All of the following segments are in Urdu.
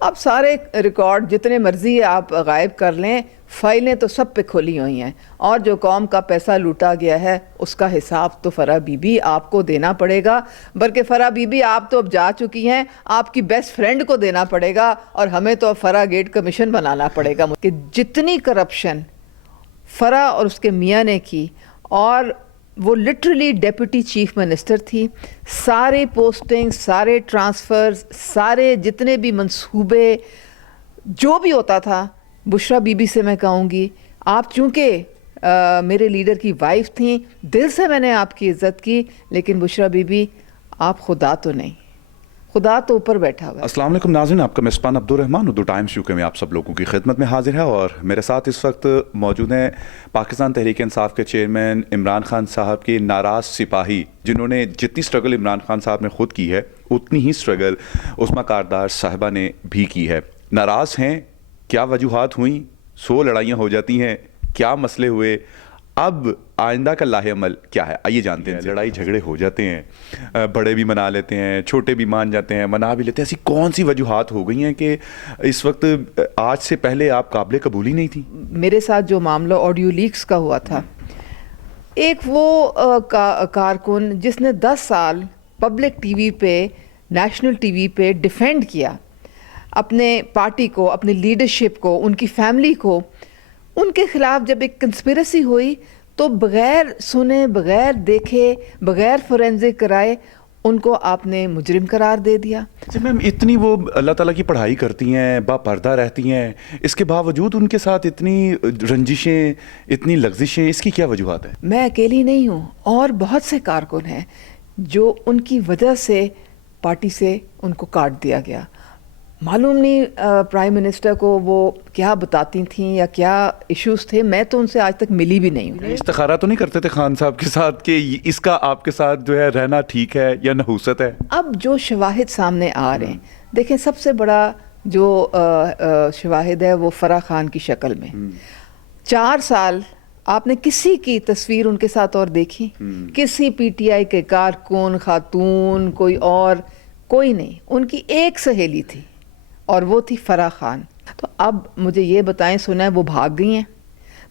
اب سارے ریکارڈ جتنے مرضی آپ غائب کر لیں، فائلیں تو سب پہ کھلی ہوئی ہیں، اور جو قوم کا پیسہ لوٹا گیا ہے اس کا حساب تو فرح بی بی آپ کو دینا پڑے گا، بلکہ فرح بی بی آپ تو اب جا چکی ہیں، آپ کی بیسٹ فرینڈ کو دینا پڑے گا، اور ہمیں تو اب فرح گیٹ کمیشن بنانا پڑے گا کہ جتنی کرپشن فرح اور اس کے میاں نے کی، اور وہ لٹرلی ڈیپٹی چیف منسٹر تھی، سارے پوسٹنگ، سارے ٹرانسفرز، سارے جتنے بھی منصوبے جو بھی ہوتا تھا، بشریٰ بی بی سے میں کہوں گی آپ چونکہ میرے لیڈر کی وائف تھیں، دل سے میں نے آپ کی عزت کی، لیکن بشریٰ بی بی آپ خدا تو نہیں، خدا تو اوپر بیٹھا ہوا ہے۔ السلام علیکم ناظرین، آپ کا میزبان عبدالرحمان اردو ٹائمز یو کے میں آپ سب لوگوں کی خدمت میں حاضر ہے، اور میرے ساتھ اس وقت موجود ہیں پاکستان تحریک انصاف کے چیئرمین عمران خان صاحب کے ناراض سپاہی، جنہوں نے جتنی سٹرگل عمران خان صاحب نے خود کی ہے اتنی ہی سٹرگل عظمیٰ کاردار صاحبہ نے بھی کی ہے۔ ناراض ہیں، کیا وجوہات ہوئیں؟ 100 لڑائیاں ہو جاتی ہیں، کیا مسئلے ہوئے؟ اب آئندہ کا لاہ عمل کیا ہے؟ آئیے جانتے ہیں۔ لڑائی جھگڑے ہو جاتے ہیں، بڑے بھی منا لیتے ہیں، چھوٹے بھی مان جاتے ہیں، منا بھی لیتے ہیں، ایسی کون سی وجوہات ہو گئی ہیں کہ اس وقت آج سے پہلے آپ قابل قبول ہی نہیں تھی؟ میرے ساتھ جو معاملہ آڈیو لیکس کا ہوا تھا، ایک وہ کارکن جس نے 10 سال پبلک ٹی وی پہ، نیشنل ٹی وی پہ ڈیفینڈ کیا اپنے پارٹی کو، اپنی لیڈرشپ کو، ان کی فیملی کو، ان کے خلاف جب ایک کنسپیرسی ہوئی تو بغیر سنے، بغیر دیکھے، بغیر فورینزک کرائے ان کو آپ نے مجرم قرار دے دیا۔ میم اتنی وہ اللہ تعالیٰ کی پڑھائی کرتی ہیں، با پردہ رہتی ہیں، اس کے باوجود ان کے ساتھ اتنی رنجشیں، اتنی لغزشیں، اس کی کیا وجوہات ہیں؟ میں اکیلی نہیں ہوں، اور بہت سے کارکن ہیں جو ان کی وجہ سے پارٹی سے ان کو کاٹ دیا گیا۔ معلوم نہیں پرائم منسٹر کو وہ کیا بتاتی تھیں یا کیا ایشوز تھے، میں تو ان سے آج تک ملی بھی نہیں ہوں۔ استخارہ تو نہیں کرتے تھے خان صاحب کے ساتھ کہ اس کا آپ کے ساتھ جو ہے رہنا ٹھیک ہے یا نحوست ہے؟ اب جو شواہد سامنے آ رہے ہیں، دیکھیں سب سے بڑا جو شواہد ہے وہ فرح خان کی شکل میں 4 سال آپ نے کسی کی تصویر ان کے ساتھ اور دیکھی؟ کسی پی ٹی آئی کے کارکن، خاتون، کوئی اور، کوئی نہیں۔ ان کی ایک سہیلی تھی اور وہ تھی فرح خان۔ تو اب مجھے یہ بتائیں، سنا ہے وہ بھاگ گئی ہیں،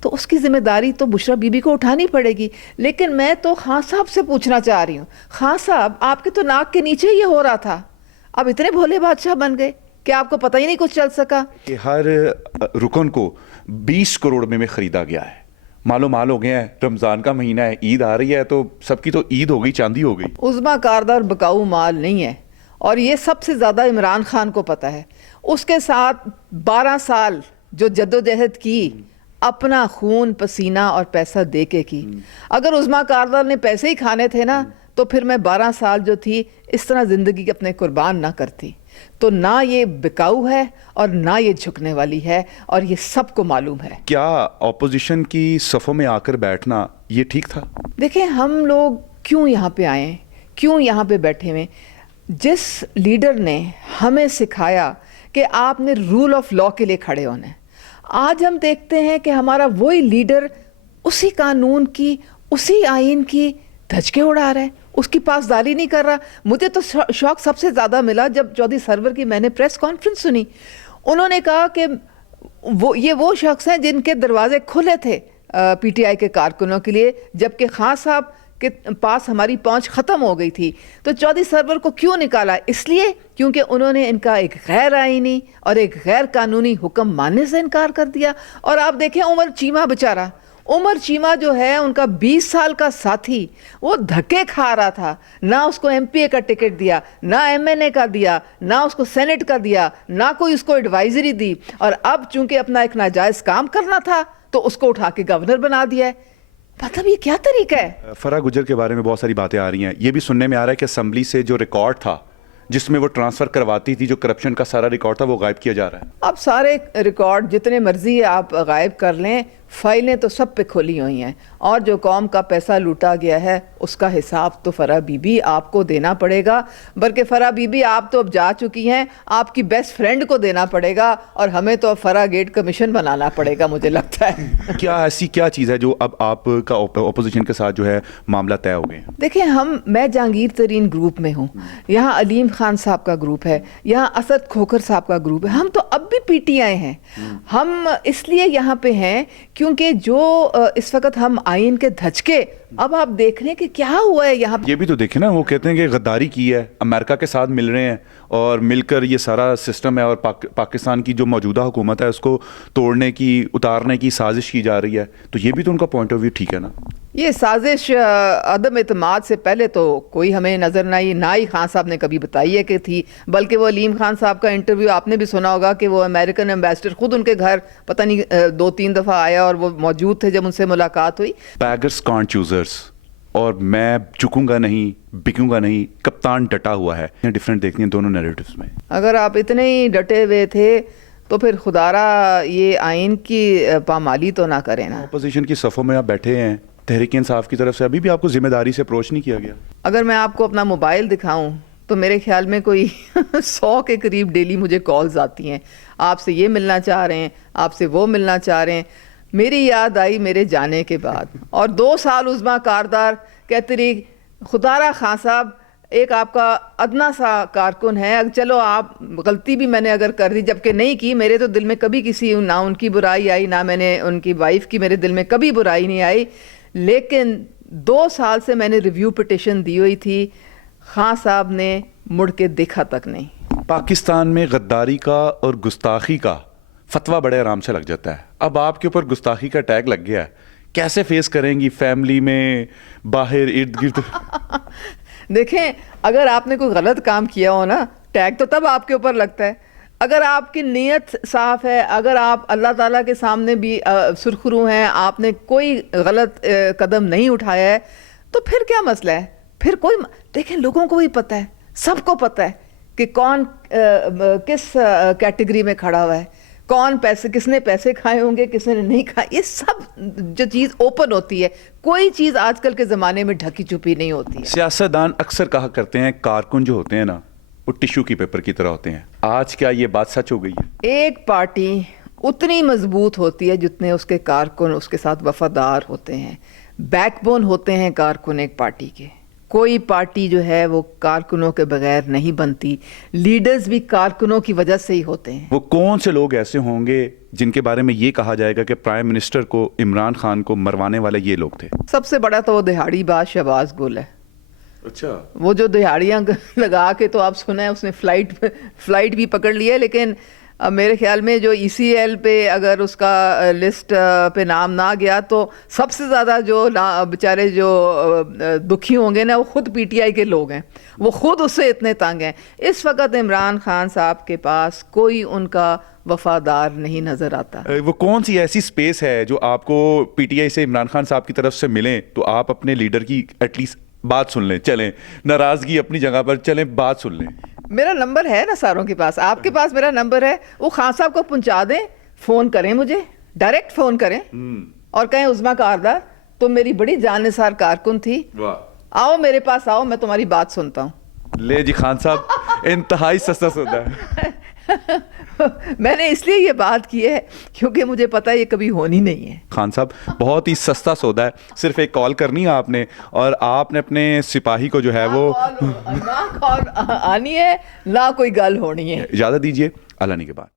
تو اس کی ذمہ داری تو بشریٰ بی بی کو اٹھانی پڑے گی۔ لیکن میں تو خان صاحب سے پوچھنا چاہ رہی ہوں، خان صاحب آپ کے تو ناک کے نیچے یہ ہو رہا تھا، اب اتنے بھولے بادشاہ بن گئے کہ آپ کو پتہ ہی نہیں کچھ چل سکا کہ ہر رکن کو 20 کروڑ میں خریدا گیا ہے۔ مالو مال ہو گیا ہے، رمضان کا مہینہ ہے، عید آ رہی ہے، تو سب کی تو عید ہو گئی، چاندی ہو گئی۔ عظمیٰ کاردار بکاؤ مال نہیں ہے، اور یہ سب سے زیادہ عمران خان کو پتہ ہے۔ اس کے ساتھ 12 سال جو جدوجہد کی، اپنا خون پسینہ اور پیسہ دے کے کی۔ اگر عظمیٰ کاردار نے پیسے ہی کھانے تھے نا، تو پھر میں 12 سال جو تھی اس طرح زندگی اپنے قربان نہ کرتی۔ تو نہ یہ بکاؤ ہے اور نہ یہ جھکنے والی ہے، اور یہ سب کو معلوم ہے۔ کیا اپوزیشن کی صفوں میں آ کر بیٹھنا یہ ٹھیک تھا؟ دیکھیں ہم لوگ کیوں یہاں پہ آئے، کیوں یہاں پہ بیٹھے ہوئے؟ جس لیڈر نے ہمیں سکھایا کہ آپ نے رول آف لا کے لیے کھڑے ہونا ہے، آج ہم دیکھتے ہیں کہ ہمارا وہی لیڈر اسی قانون کی، اسی آئین کی دھچکے اڑا رہا ہے، اس کی پاسداری نہیں کر رہا۔ مجھے تو شوق سب سے زیادہ ملا جب چودھری سرور کی میں نے پریس کانفرنس سنی۔ انہوں نے کہا کہ وہ شخص ہیں جن کے دروازے کھلے تھے پی ٹی آئی کے کارکنوں کے لیے، جبکہ خان صاحب کے پاس ہماری پہنچ ختم ہو گئی تھی۔ تو چودھری سرور کو کیوں نکالا؟ اس لیے کیونکہ انہوں نے ان کا ایک غیر آئینی اور ایک غیر قانونی حکم ماننے سے انکار کر دیا۔ اور آپ دیکھیں عمر چیمہ بیچارہ، عمر چیمہ جو ہے ان کا 20 سال کا ساتھی، وہ دھکے کھا رہا تھا، نہ اس کو ایم پی اے کا ٹکٹ دیا، نہ ایم این اے کا دیا، نہ اس کو سینٹ کا دیا، نہ کوئی اس کو ایڈوائزری دی، اور اب چونکہ اپنا ایک ناجائز کام کرنا تھا تو اس کو اٹھا کے گورنر بنا دیا ہے۔ مطلب یہ کیا طریقہ ہے؟ فرح گجر کے بارے میں بہت ساری باتیں آ رہی ہیں، یہ بھی سننے میں آ رہا ہے کہ اسمبلی سے جو ریکارڈ تھا جس میں وہ ٹرانسفر کرواتی تھی، جو کرپشن کا سارا ریکارڈ تھا، وہ غائب کیا جا رہا ہے۔ اب سارے ریکارڈ جتنے مرضی آپ غائب کر لیں، فائلیں تو سب پہ کھلی ہوئی ہیں, اور جو قوم کا پیسہ لوٹا گیا ہے اس کا حساب تو فرح بی بی آپ کو دینا پڑے گا, بلکہ فرح بی بی آپ تو اب جا چکی ہیں, آپ کی بیسٹ فرینڈ کو دینا پڑے گا, اور ہمیں تو فرح گیٹ کمیشن بنانا پڑے گا مجھے لگتا ہے. کیا ایسی کیا چیز ہے جو اب آپ کا اپوزیشن کے ساتھ جو ہے معاملہ طے ہو گئے ہیں؟ دیکھیں, میں جہانگیر ترین گروپ میں ہوں, یہاں علیم خان صاحب کا گروپ ہے, یہاں اسد کھوکھر صاحب کا گروپ ہے, ہم تو اب بھی پی ٹی آئی ہیں. ہم اس لیے یہاں پہ ہیں کیونکہ جو اس وقت ہم آئین کے دھچکے اب آپ دیکھ رہے ہیں کہ کیا ہوا ہے یہاں. یہ بھی تو دیکھیں نا, وہ کہتے ہیں کہ غداری کی ہے, امریکہ کے ساتھ مل رہے ہیں اور مل کر یہ سارا سسٹم ہے, اور پاکستان کی جو موجودہ حکومت ہے اس کو توڑنے کی, اتارنے کی سازش کی جا رہی ہے. تو یہ بھی تو ان کا پوائنٹ آف ویو ٹھیک ہے نا. یہ سازش عدم اعتماد سے پہلے تو کوئی ہمیں نظر نہ آئی, نہ ہی خان صاحب نے کبھی بتائی ہے کہ تھی, بلکہ وہ علیم خان صاحب کا انٹرویو آپ نے بھی سنا ہوگا کہ وہ امریکن ایمبیسڈر خود ان کے گھر پتہ نہیں 2-3 دفعہ آیا اور وہ موجود تھے جب ان سے ملاقات ہوئی. بیگرز کانٹ چوزرز, اور میں جھکوں گا نہیں, بکوں گا نہیں, کپتان ڈٹا ہوا ہے. ڈفرینٹ دیکھتی ہیں دونوں نیریٹیوز میں. اگر آپ اتنے ہی ڈٹے ہوئے تھے تو پھر خدا را یہ آئین کی پامالی تو نہ کریں نا. اپوزیشن کی صفوں میں آپ بیٹھے ہیں, تحریک انصاف کی طرف سے ابھی بھی آپ کو ذمہ داری سے اپروچ نہیں کیا گیا؟ اگر میں آپ کو اپنا موبائل دکھاؤں تو میرے خیال میں کوئی 100 کے قریب ڈیلی مجھے کالز آتی ہیں, آپ سے یہ ملنا چاہ رہے ہیں, آپ سے وہ ملنا چاہ رہے ہیں. میری یاد آئی میرے جانے کے بعد, اور 2 سال عظمیٰ کاردار کہتی رہی خدا را خان صاحب ایک آپ کا ادنا سا کارکن ہے, چلو آپ غلطی بھی میں نے اگر کر دی, جبکہ نہیں کی, میرے تو دل میں کبھی کسی نہ ان کی برائی آئی, نہ میں نے ان کی وائف کی میرے دل میں کبھی برائی نہیں آئی, لیکن 2 سال سے میں نے ریویو پٹیشن دی ہوئی تھی, خان صاحب نے مڑ کے دیکھا تک نہیں. پاکستان میں غداری کا اور گستاخی کا فتویٰ بڑے آرام سے لگ جاتا ہے. اب آپ کے اوپر گستاخی کا ٹیگ لگ گیا ہے, کیسے فیس کریں گی فیملی میں, باہر, ارد گرد؟ دیکھیں, اگر آپ نے کوئی غلط کام کیا ہو نا, ٹیگ تو تب آپ کے اوپر لگتا ہے. اگر آپ کی نیت صاف ہے, اگر آپ اللہ تعالیٰ کے سامنے بھی سرخرو ہیں, آپ نے کوئی غلط قدم نہیں اٹھایا ہے, تو پھر کیا مسئلہ ہے؟ پھر کوئی دیکھیں, لوگوں کو بھی پتہ ہے, سب کو پتہ ہے کہ کون کس کیٹیگری میں کھڑا ہوا ہے, کون پیسے, کس نے پیسے کھائے ہوں گے, کس نے نہیں کھائے. یہ سب جو چیز اوپن ہوتی ہے, کوئی چیز آج کل کے زمانے میں ڈھکی چھپی نہیں ہوتی ہے. سیاستدان اکثر کہا کرتے ہیں کارکن جو ہوتے ہیں نا وہ ٹیشو کی پیپر کی طرح ہوتے ہیں. آج کیا یہ بات سچ ہو گئی ہے؟ ایک پارٹی اتنی مضبوط ہوتی ہے جتنے اس کے کارکن اس کے ساتھ وفادار ہوتے ہیں. بیک بون ہوتے ہیں کارکن ایک پارٹی کے. کوئی پارٹی جو ہے وہ کارکنوں کے بغیر نہیں بنتی. لیڈرز بھی کارکنوں کی وجہ سے ہی ہوتے ہیں. وہ کون سے لوگ ایسے ہوں گے جن کے بارے میں یہ کہا جائے گا کہ پرائم منسٹر کو, عمران خان کو مروانے والے یہ لوگ تھے؟ سب سے بڑا تو وہ دہاڑی باز شہباز گل ہے. اچھا, وہ جو دہاڑیاں لگا کے, تو آپ سنا ہے اس نے فلائٹ بھی پکڑ لی ہے, لیکن میرے خیال میں جو ای سی ایل پہ اگر اس کا لسٹ پہ نام نہ گیا تو سب سے زیادہ جو بیچارے جو دکھی ہوں گے نا, وہ خود پی ٹی آئی کے لوگ ہیں. وہ خود اس سے اتنے تنگ ہیں. اس وقت عمران خان صاحب کے پاس کوئی ان کا وفادار نہیں نظر آتا. وہ کون سی ایسی سپیس ہے جو آپ کو پی ٹی آئی سے, عمران خان صاحب کی طرف سے ملیں تو آپ اپنے لیڈر کی ایٹ لیسٹ بات سن لیں, چلیں ناراضگی اپنی جگہ پر, چلیں بات سن لیں؟ میرا نمبر ہے نا ساروں کے پاس, آپ کے پاس میرا نمبر ہے, وہ خان صاحب کو پہنچا دیں, فون کریں مجھے, ڈائریکٹ فون کریں اور کہیں عظمیٰ کاردار تم میری بڑی جان نثار کارکن تھی, آؤ میرے پاس آؤ, میں تمہاری بات سنتا ہوں. لے جی خان صاحب انتہائی سستا سودا ہے. میں نے اس لیے یہ بات کی ہے کیونکہ مجھے پتا ہے یہ کبھی ہونی نہیں ہے. خان صاحب بہت ہی سستا سودا ہے, صرف ایک کال کرنی ہے آپ نے, اور آپ نے اپنے سپاہی کو جو ہے وہ نہ کال آنی ہے, نہ کوئی گل ہونی ہے. اجازت دیجیے, اللہ نے کے بعد.